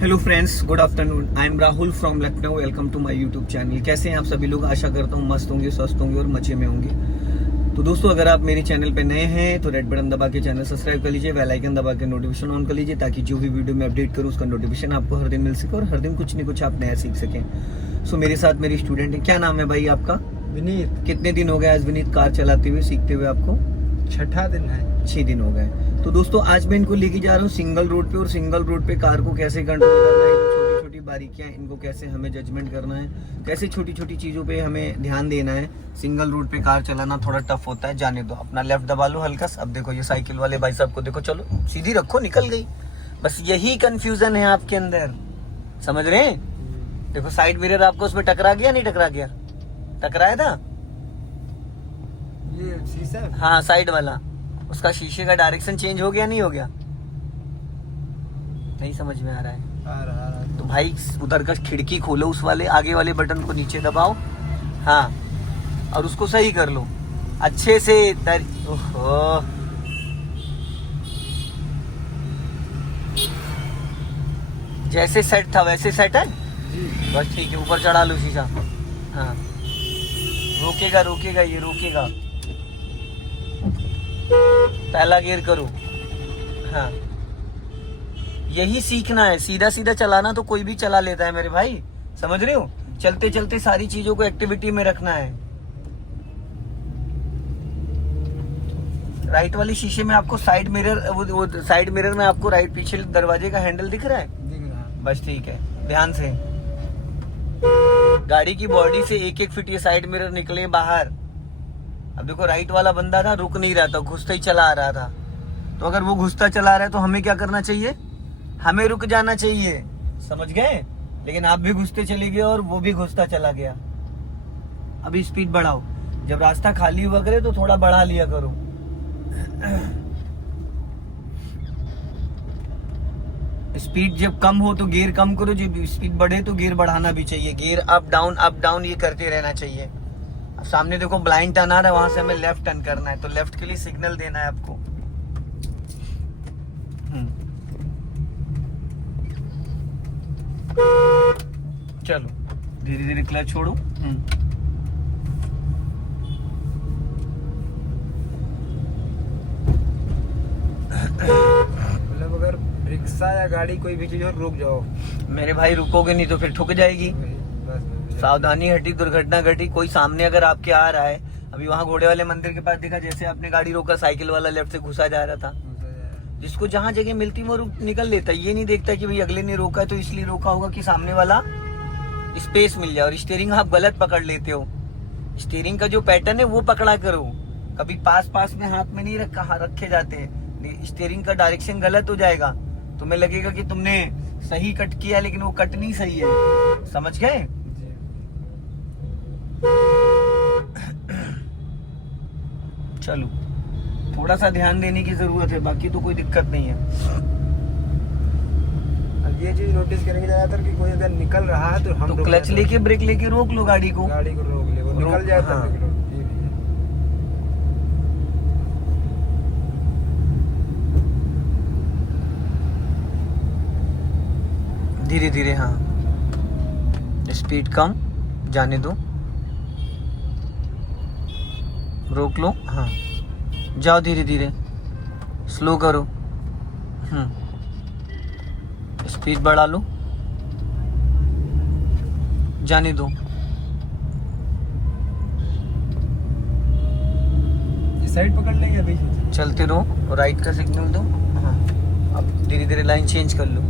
Hello friends, good afternoon. I am Rahul from Lucknow. Welcome to my YouTube channel. कैसे हैं आप सभी लोग? आशा करता हूँ मस्त होंगे, स्वस्थ होंगे और मजे में होंगे। तो दोस्तों, अगर आप मेरे चैनल पे नए हैं तो रेड बटन दबा के चैनल सब्सक्राइब कर लीजिए, बेल आइकन दबा के नोटिफिकेशन ऑन कर लीजिए, ताकि जो भी वीडियो मैं अपडेट करूँ उसका नोटिफिकेशन आपको हर दिन मिल सके और हर दिन कुछ न कुछ आप नया सीख सकें। सो मेरे साथ मेरी स्टूडेंट है। क्या नाम है भाई आपका? विनीत। कितने दिन हो गए आज विनीत कार चलाते हुए, सीखते हुए आपको? 6ठा दिन है। 6 दिन हो गए। तो दोस्तों, आज मैं इनको लेके जा रहा हूँ सिंगल रोड पे, और सिंगल रोड पे कार को कैसे कंट्रोल करना है, छोटी छोटी बारीकियां, इनको कैसे हमें जजमेंट करना है, कैसे छोटी छोटी चीजों पे हमें ध्यान देना है। सिंगल रोड पे कार चलाना थोड़ा टफ होता है। जाने दो, अपना लेफ्ट दबा लो हल्का सा। अब देखो ये साइकिल वाले भाई साहब को देखो, चलो सीधी रखो, निकल गई। बस यही कंफ्यूजन है आपके अंदर, समझ रहे हैं? देखो साइड मिरर आपको उसमें टकरा गया, नहीं टकरा गया? टकराया था ये शीशा। हाँ, साइड वाला। उसका शीशे का डायरेक्शन चेंज हो गया, नहीं हो गया? नहीं समझ में आ रहा है आ रहा तो भाई उधर का खिड़की खोलो, उस वाले आगे वाले बटन को नीचे दबाओ, हाँ, और उसको सही कर लो अच्छे से। ओहो, जैसे सेट था वैसे सेट है। बस ठीक है, ऊपर चढ़ा लो शीशा। हाँ, रोकेगा रोकेगा, ये रोकेगा। पहला गियर करो। हाँ, यही सीखना है। सीधा सीधा चलाना तो कोई भी चला लेता है मेरे भाई, समझ रहे हो? चलते चलते सारी चीजों को एक्टिविटी में रखना है। राइट वाली शीशे में आपको साइड मिरर, वो साइड मिरर में आपको राइट पीछे दरवाजे का हैंडल दिख रहा है? दिख रहा। बस ठीक है, ध्यान से। गाड़ी की बॉडी से 1-1 फीट ये साइड मिरर निकले बाहर। अब देखो राइट वाला बंदा था, रुक नहीं रहा था, घुसता ही चला आ रहा था। तो अगर वो घुसता चला रहा है तो हमें क्या करना चाहिए? हमें रुक जाना चाहिए, समझ गए? लेकिन आप भी घुसते चले गए और वो भी घुसता चला गया। अभी स्पीड बढ़ाओ। जब रास्ता खाली हुआ करे तो थोड़ा बढ़ा लिया करो। स्पीड जब कम हो तो गियर कम करो, जब स्पीड बढ़े तो गियर बढ़ाना भी चाहिए। गियर अप डाउन ये करते रहना चाहिए। अब सामने देखो ब्लाइंड टर्न आ रहा है, वहां से हमें लेफ्ट टर्न करना है, तो लेफ्ट के लिए सिग्नल देना है आपको। चलो धीरे धीरे क्लच छोड़ो। मतलब अगर रिक्शा या गाड़ी कोई भी चीज हो रुक जाओ। मेरे भाई रुकोगे नहीं तो फिर ठुक जाएगी। बस सावधानी हटी दुर्घटना घटी। कोई सामने अगर आपके आ रहा है, अभी वहां घोड़े वाले मंदिर के पास देखा, जैसे आपने गाड़ी रोका, साइकिल वाला लेफ्ट से घुसा जा रहा था। जिसको जहां जगह मिलती वो निकल लेता, ये नहीं देखता कि भाई अगले ने रोका तो इसलिए रोका होगा कि सामने वाला स्पेस मिल जाए। और स्टीयरिंग आप गलत पकड़ लेते हो। स्टीयरिंग का जो पैटर्न है वो पकड़ा करो, कभी पास पास में हाथ में नहीं रखे जाते हैं। स्टीयरिंग का डायरेक्शन गलत हो जाएगा, तुम्हें लगेगा कि तुमने सही कट किया, लेकिन वो कट नहीं सही है, समझ गए? चलो, थोड़ा सा ध्यान देने की जरूरत है, बाकी तो कोई दिक्कत नहीं है। अब ये चीज नोटिस करेंगे ज्यादातर कि कोई अगर निकल रहा है तो हम तो क्लच लेके ब्रेक लेके रोक लो गाड़ी को। गाड़ी को रोक ले, वो निकल जाए हाँ। तब निकलो। ये भी है। धीरे धीरे, हाँ, स्पीड कम, जाने दो, रोक लो, हाँ, जाओ धीरे धीरे, स्लो करो, स्पीड बढ़ा लो, जाने दो। ये साइड पकड़ लेंगे अभी। चलते रहो और राइट का सिग्नल दो। हाँ, अब धीरे धीरे लाइन चेंज कर लो।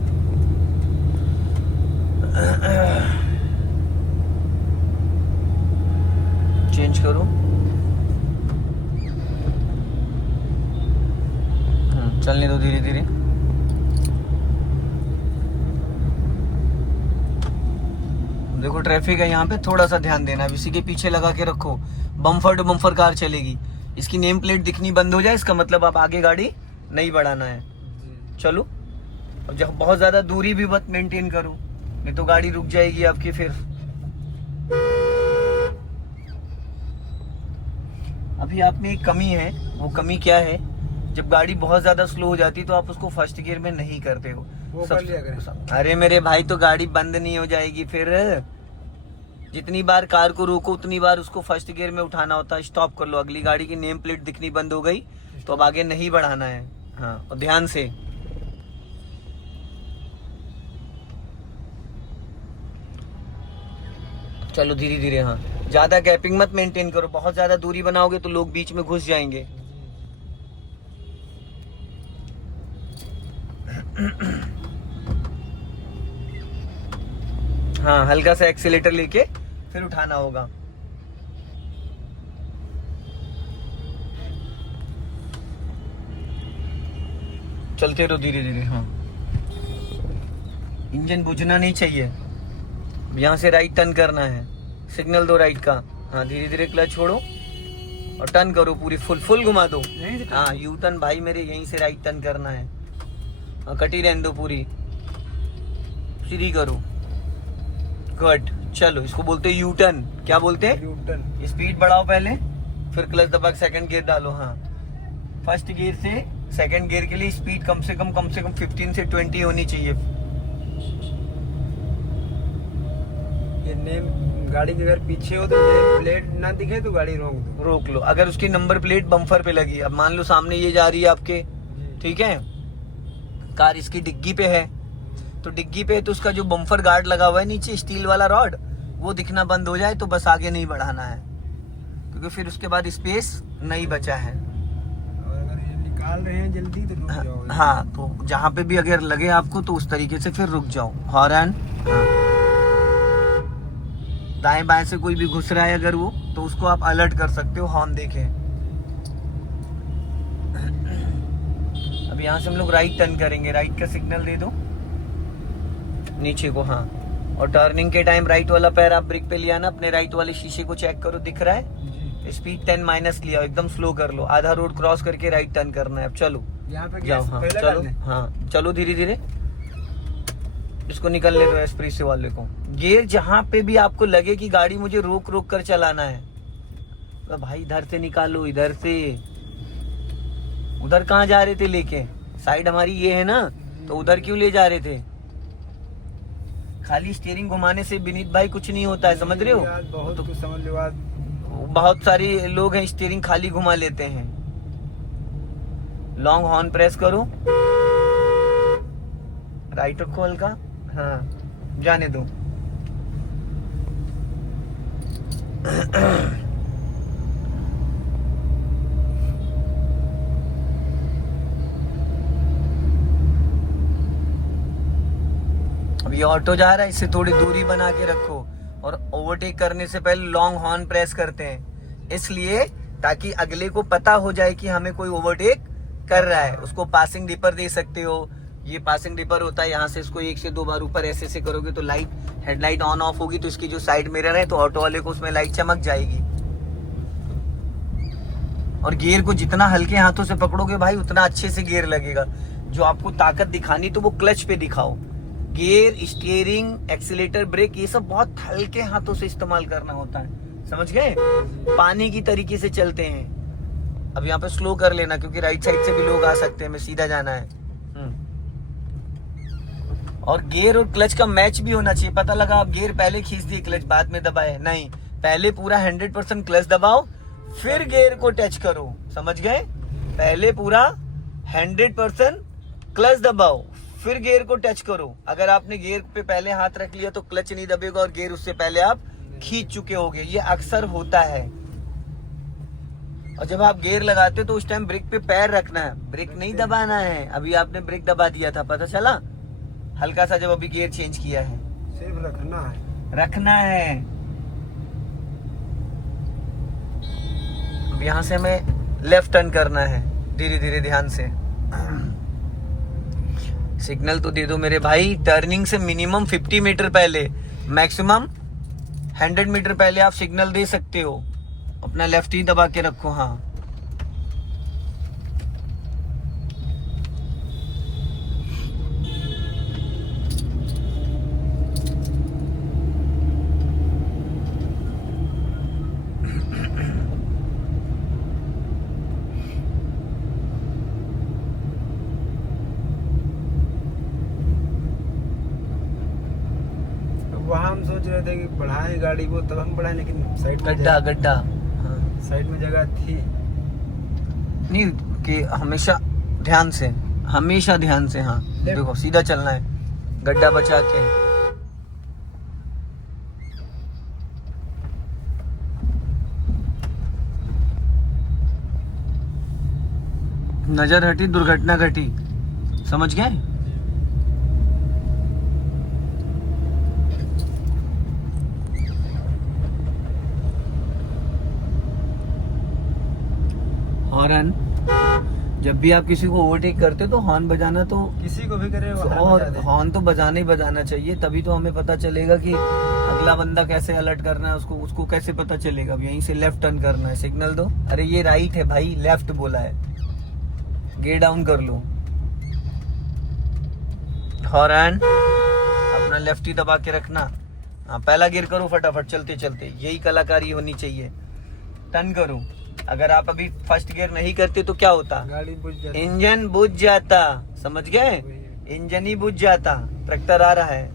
चेंज करो। चलने दो धीरे धीरे। देखो ट्रैफिक है यहाँ पे, थोड़ा सा ध्यान देना। अब इसी के पीछे लगा के रखो, बम्फर टू बम्फर कार चलेगी। इसकी नेम प्लेट दिखनी बंद हो जाए, इसका मतलब आप आगे गाड़ी नहीं बढ़ाना है। चलो, और जब बहुत ज्यादा दूरी भी मत मेंटेन करो, नहीं तो गाड़ी रुक जाएगी आपकी। फिर अभी आप में एक कमी है, वो कमी क्या है? जब गाड़ी बहुत ज्यादा स्लो हो जाती है तो आप उसको फर्स्ट गियर में नहीं करते हो। वो कर लिया करें। अरे मेरे भाई तो गाड़ी बंद नहीं हो जाएगी फिर। जितनी बार कार को रोको उतनी बार उसको फर्स्ट गियर में उठाना होता है। स्टॉप कर लो, अगली गाड़ी की नेम प्लेट दिखनी बंद हो गई तो अब आगे नहीं बढ़ाना है। हाँ, और ध्यान से। चलो धीरे धीरे। हाँ, ज्यादा गैपिंग मत मेंटेन करो, बहुत ज्यादा दूरी बनाओगे तो लोग बीच में घुस जाएंगे। हाँ, हल्का सा एक्सीलेटर लेके फिर उठाना होगा। चलते रहो धीरे धीरे। हाँ, इंजन बुझना नहीं चाहिए। यहाँ से राइट टर्न करना है, सिग्नल दो राइट का। हाँ, धीरे धीरे क्लच छोड़ो और टर्न करो, पूरी फुल घुमा दो। हाँ, यू टर्न भाई मेरे, यहीं से राइट टर्न करना है। हाँ, कटी रहने दो, पूरी सीधी करो। गुड। चलो, इसको बोलते हैं यू टर्न। क्या बोलते हैं? U turn. स्पीड बढ़ाओ पहले, फिर क्लच दबा के सेकंड गियर डालो। हाँ, फर्स्ट गियर से सेकंड गियर के लिए स्पीड कम से कम 15 से 20 होनी चाहिए। ये नेम गाड़ी के अगर पीछे हो तो नेम प्लेट ना दिखे तो गाड़ी रोक लो। अगर उसकी नंबर प्लेट बम्पर पे लगी, अब मान लो सामने ये जा रही है आपके, ठीक है, कार इसकी डिग्गी पे है, तो डिग्गी पे तो उसका जो बम्पर गार्ड लगा हुआ है नीचे स्टील वाला रॉड, वो दिखना बंद हो जाए तो बस आगे नहीं बढ़ाना है, क्योंकि फिर उसके बाद स्पेस नहीं बचा है। और अगर ये निकाल रहे हैं जल्दी तो रुक जाओ। हाँ, तो जहाँ पे भी अगर लगे आपको तो उस तरीके से फिर रुक जाओ। हॉर्न। दाएं बाएं से कोई भी घुस रहा है अगर वो, तो उसको आप अलर्ट कर सकते हो, हॉर्न देके। अब यहाँ से हम लोग राइट टर्न करेंगे, राइट का सिग्नल दे दो नीचे को। हाँ, और टर्निंग के टाइम राइट वाला पैर आप ब्रेक पे लिया ना, अपने राइट वाले शीशे को चेक करो, दिख रहा है? स्पीड 10 माइनस लिया, एकदम स्लो कर लो। आधा रोड क्रॉस करके राइट टर्न करना है। अब चलो, यहाँ पे जाओ। हाँ, चलो। हाँ, चलो धीरे धीरे। इसको निकलने दो, एस्प्रेसो वाले को। गियर जहां पे भी आपको लगे कि गाड़ी मुझे रोक रोक कर चलाना है, तो भाई इधर से निकालो, इधर से। उधर कहाँ जा रहे थे लेके? साइड हमारी ये है ना, तो उधर क्यों ले जा रहे थे? खाली स्टीयरिंग घुमाने से विनीत भाई कुछ नहीं होता है, समझ रहे हो? बहुत तो कुछ समझ लो आज। बहुत सारे लोग हैं स्टीयरिंग खाली घुमा लेते हैं। लॉन्ग हॉर्न प्रेस करो, राइट रखो हल्का। हाँ, जाने दो। अब ये ऑटो जा रहा है, इससे थोड़ी दूरी बना के रखो। और ओवरटेक करने से पहले लॉन्ग हॉर्न प्रेस करते हैं, इसलिए ताकि अगले को पता हो जाए कि हमें कोई ओवरटेक कर रहा है। उसको पासिंग डिपर दे सकते हो, ये पासिंग डिपर होता है, यहाँ से इसको 1 से 2 बार ऊपर ऐसे से करोगे तो लाइट, हेडलाइट ऑन ऑफ होगी, तो इसकी जो साइड मिरर है तो ऑटो वाले को उसमें लाइट चमक जाएगी। और गियर को जितना हल्के हाथों से पकड़ोगे भाई उतना अच्छे से गियर लगेगा। जो आपको ताकत दिखानी तो वो क्लच पे दिखाओ। गियर, स्टीयरिंग, एक्सीलेटर, ब्रेक, ये सब बहुत हल्के हाथों से इस्तेमाल करना होता है, समझ गए? पानी की तरीके से चलते हैं। अब यहाँ पे स्लो कर लेना, क्योंकि राइट साइड से भी लोग आ सकते हैं, हमें सीधा जाना है। और गियर और क्लच का मैच भी होना चाहिए। पता लगा आप गियर पहले खींच दिए, क्लच बाद में दबाए, नहीं, पहले पूरा 100% क्लच दबाओ, फिर गियर को टच करो, समझ गए? पहले पूरा 100% क्लच दबाओ, फिर गियर को टच करो। अगर आपने गियर पे पहले हाथ रख लिया तो क्लच नहीं दबेगा और गियर उससे पहले आप खींच चुके होगे। ये अक्सर होता है। और जब आप गियर लगाते हो तो उस टाइम ब्रेक पे पैर रखना है, ब्रेक नहीं दबाना है। अभी आपने ब्रेक दबा दिया था, पता चला? हल्का सा, जब अभी गियर चेंज किया है। सिर्फ रखना है। अब यहाँ से हमें लेफ्ट टर्न करना है, धीरे धीरे, ध्यान से। सिग्नल तो दे दो मेरे भाई। टर्निंग से मिनिमम 50 मीटर पहले, मैक्सिमम 100 मीटर पहले आप सिग्नल दे सकते हो। अपना लेफ्ट ही दबा के रखो। हाँ, वहाँ हम सोच रहे थे कि बढ़ाएं गाड़ी वो, तब हम बढ़ाएं, लेकिन साइड में गड्ढा गड्ढा हाँ। साइड में जगह थी। नहीं कि हमेशा ध्यान से, हमेशा ध्यान से। हाँ देखो सीधा चलना है, गड्ढा बचा के। नजर हटी दुर्घटना घटी, समझ गए? हॉर्न, जब भी आप किसी को ओवरटेक करते हो तो हॉर्न बजाना तो, किसी को भी करे वो और हॉर्न तो बजाना ही बजाना चाहिए, तभी तो हमें पता चलेगा कि अगला बंदा कैसे अलर्ट करना है उसको, उसको कैसे पता चलेगा। अब यहीं से लेफ्ट टर्न करना है, सिग्नल दो। अरे ये राइट है भाई, लेफ्ट बोला है, गियर डाउन कर लो। हॉर्न अपना लेफ्ट ही दबा के रखना। हाँ पहला गियर करो फटाफट चलते चलते, यही कलाकारी होनी चाहिए। टर्न करो। अगर आप अभी फर्स्ट गियर नहीं करते तो क्या होता? गाड़ी बुझ जाती। इंजन बुझ जाता, समझ गए? इंजन ही बुझ जाता। ट्रैक्टर आ रहा है।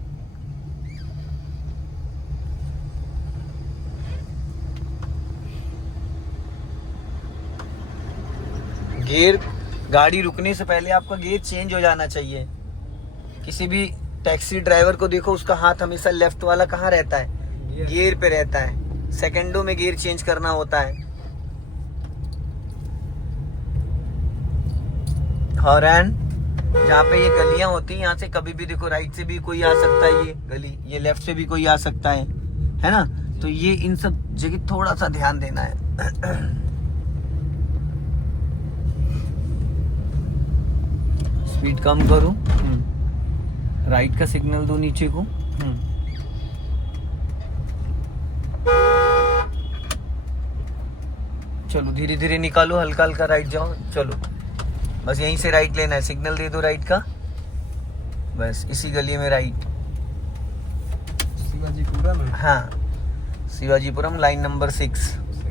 गियर, गाड़ी रुकने से पहले आपका गियर चेंज हो जाना चाहिए। किसी भी टैक्सी ड्राइवर को देखो, उसका हाथ हमेशा लेफ्ट वाला कहाँ रहता है? गियर पे रहता है। सेकंडों में गियर चेंज करना होता है। हॉर्न, जहाँ पे ये गलियां होती हैं, यहाँ से कभी भी देखो राइट से भी कोई आ सकता है, ये गली, ये लेफ्ट से भी कोई आ सकता है ना? तो ये इन सब जगह थोड़ा सा ध्यान देना है। स्पीड कम करो, राइट का सिग्नल दो नीचे को। चलो धीरे धीरे निकालो, हल्का हल्का राइट जाओ। चलो बस यहीं से राइट लेना है, सिग्नल दे दो राइट का, बस इसी गली में राइट। शिवाजीपुरम है। हाँ शिवाजीपुरम, लाइन नंबर 6।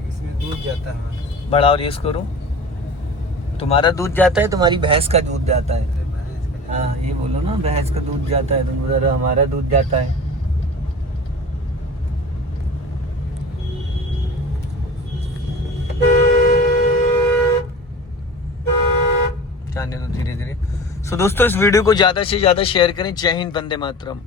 इसमें दूध जाता है। बढ़ाओ रेस करो। तुम्हारा दूध जाता है, तुम्हारी भैंस का दूध जाता है। हाँ ये बोलो ना, भैंस का दूध जाता है, तुम उधर हमारा दूध जाता है। जाने दो धीरे धीरे। सो दोस्तों इस वीडियो को ज्यादा से ज्यादा शेयर करें। जय हिंद, वंदे मातरम।